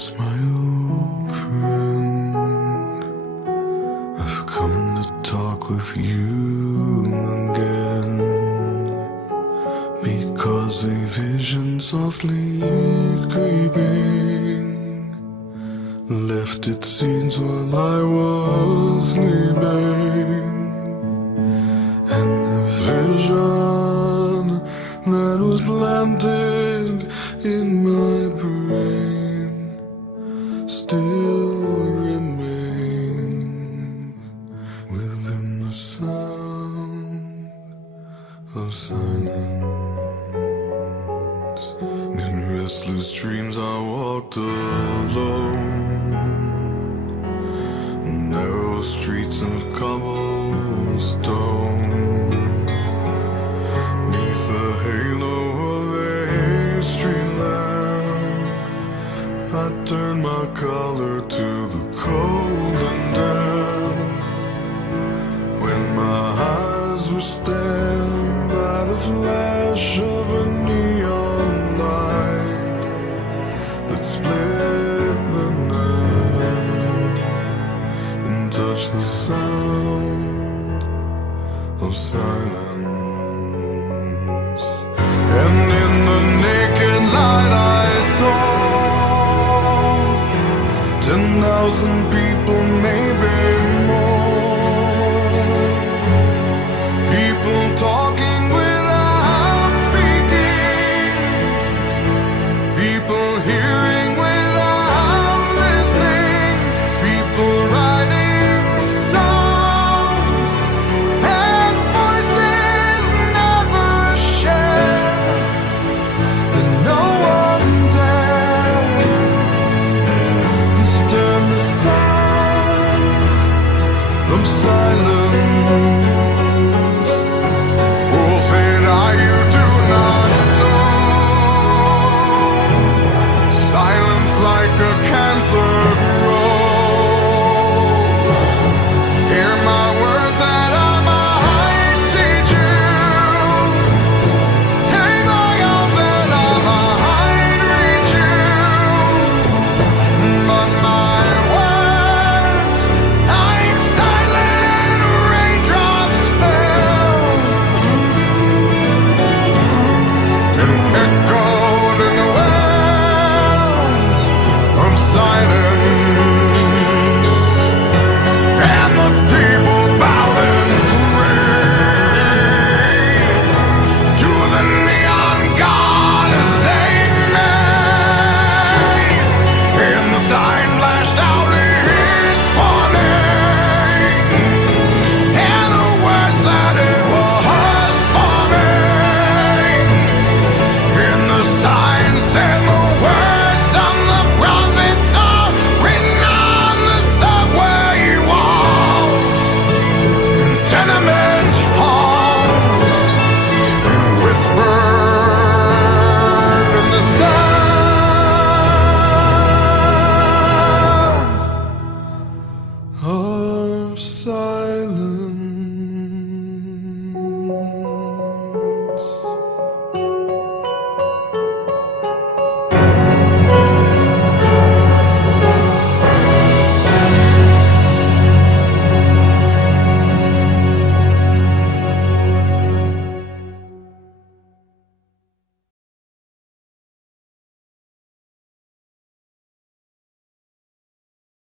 It's my old friend. I've come to talk with you again, because a vision softly creeping left its seeds while I was sleeping. And the vision that was planted in my brain still remains within the sound of silence. In restless dreams I walked alone, narrow streets of cobblestone. Neath the halo of a street lamp, I turned my collar to the cold and damp. When my eyes were stabbed by the flash of a neon light that split the night and touched the sound of silence. And in the naked light I saw 10,000 people, maybe more. People talking without speaking, people hearing without listening, people writing songs and voices never shared, and no one dared disturb the sound of silence. Fool, said I, you do not know. Silence like a cancer grows. Hear my words that I might teach you. Take my arms that I might reach you. But my words, like silent raindrops, fell and echoed in the wells of silence. And the people bowed and prayed to the neon god they made. And the sign flashed out its warning, and the words that it was forming. And the sign said the words of the prophets are written on the subway walls and tenement halls, and whispered in the sound of silence.